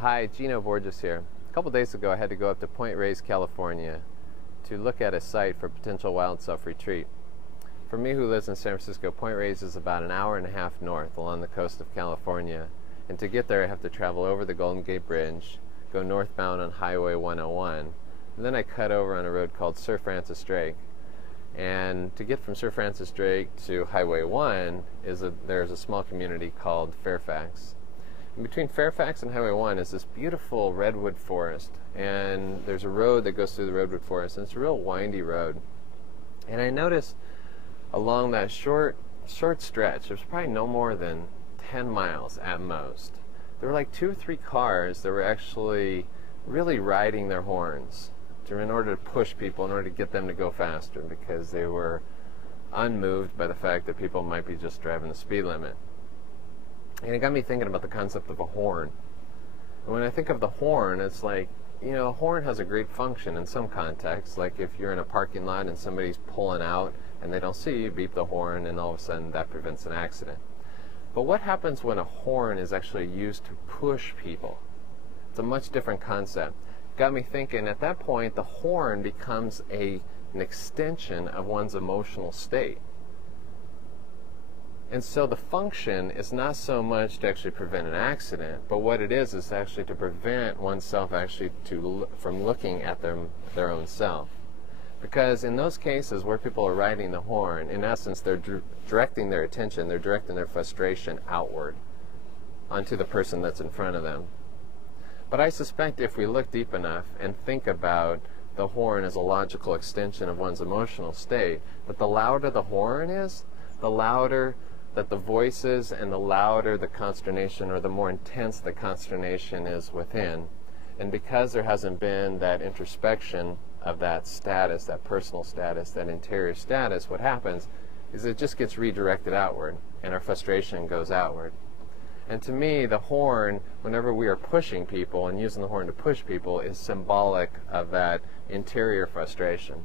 Hi, Gino here. A couple days ago I had to go up to Point Reyes, California to look at a site for potential wild self-retreat. For me, who lives in San Francisco, Point Reyes is about an hour and a half north along the coast of California, and to get there I have to travel over the Golden Gate Bridge, go northbound on Highway 101, and then I cut over on a road called Sir Francis Drake. And to get from Sir Francis Drake to Highway 1 there's a small community called Fairfax. And between Fairfax and Highway 1 is this beautiful redwood forest, and there's a road that goes through the redwood forest, and it's a real windy road. And I noticed along that short stretch, there's probably no more than 10 miles at most, there were like 2 or 3 cars that were actually really riding their horns in order to push people, in order to get them to go faster, because they were unmoved by the fact that people might be just driving the speed limit. And it got me thinking about the concept of a horn. And when I think of the horn, it's like, you know, a horn has a great function in some contexts. Like if you're in a parking lot and somebody's pulling out and they don't see you, beep the horn, and all of a sudden that prevents an accident. But what happens when a horn is actually used to push people? It's a much different concept. Got me thinking, at that point the horn becomes an extension of one's emotional state. And so the function is not so much to actually prevent an accident, but what it is actually to prevent oneself from looking at their own self. Because in those cases where people are riding the horn, in essence they're directing their attention, they're directing their frustration outward onto the person that's in front of them. But I suspect if we look deep enough and think about the horn as a logical extension of one's emotional state, that the louder the horn is, the louder that the voice is, and the louder the consternation, or the more intense the consternation is within. And because there hasn't been that introspection of that status, that personal status, that interior status, what happens is it just gets redirected outward, and our frustration goes outward. And to me, the horn, whenever we are pushing people and using the horn to push people, is symbolic of that interior frustration.